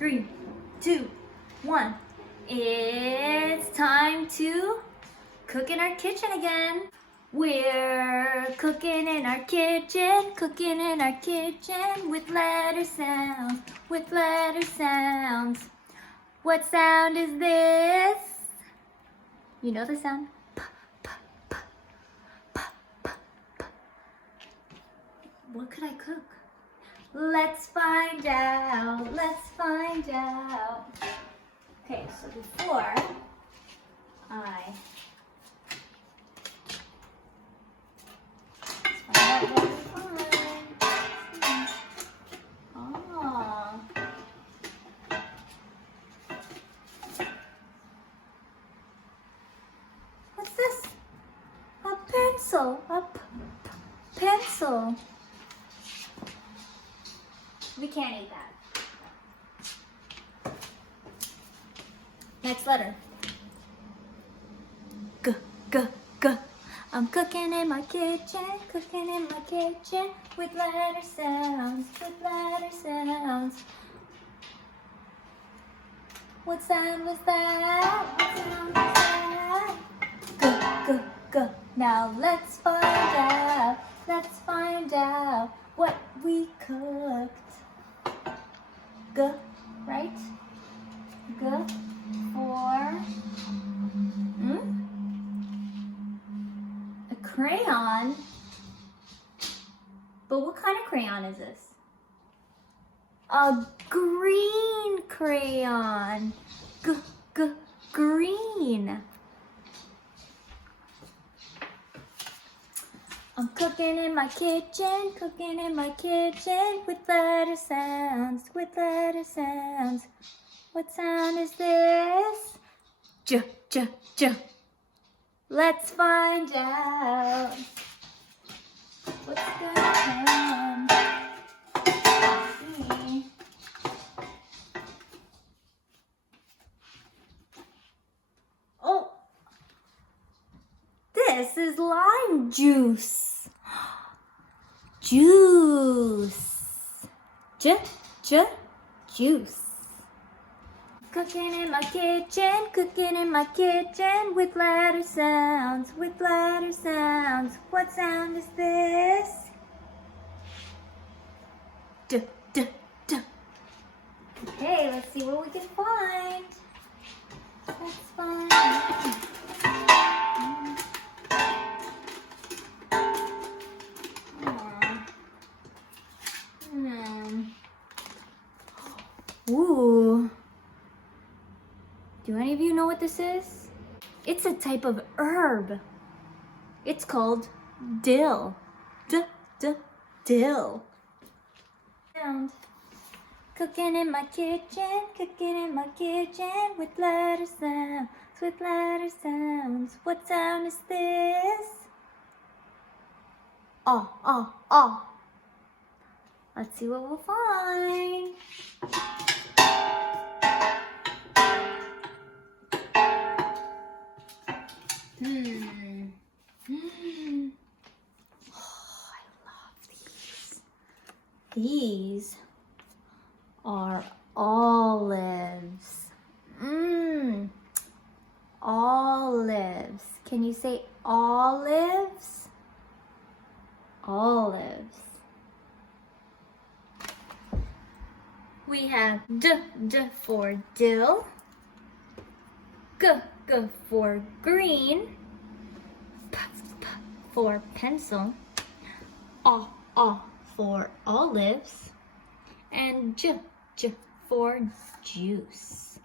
3, 2, 1. It's time to cook in our kitchen again. We're cooking in our kitchen with letter sounds, What sound is this? You know the sound? P, p, p, p, p, p. What could I cook? Let's find out. Okay, so before I find out what we find. Oh. What's this? A pencil. Pencil. We can't eat that. Next letter. G, g, g. I'm cooking in my kitchen with letter sounds, What sound was that? G, g, g. Now let's find out what we cooked. G, right? G for a crayon. But what kind of crayon is this? A green crayon. Green. I'm cooking in my kitchen with letter sounds, What sound is this? J, j, j. Let's find out what's gonna come. Oh, this is lime juice. Juice. Cooking in my kitchen with letter sounds, What sound is this? D, d, d. Okay, let's see what we can find. Let's find. Ooh. Do any of you know what this is? It's a type of herb. It's called dill. Dill. Sound. Cooking in my kitchen with letter sounds, What sound is this? Ah. Let's see what we'll find. Oh, I love these. These are olives. Olives. Can you say olives? Olives. We have D for dill, G for green, P for pencil, A for olives, and J for juice.